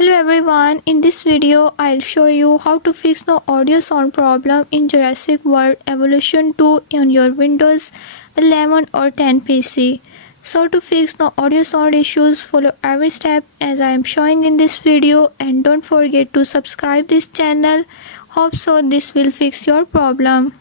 Hello everyone, in this video I'll show you how to fix the audio sound problem in Jurassic World Evolution 2 on your Windows 11 or 10 PC. So to fix the audio sound issues, follow every step as I am showing in this video and don't forget to subscribe this channel. Hope so this will fix your problem.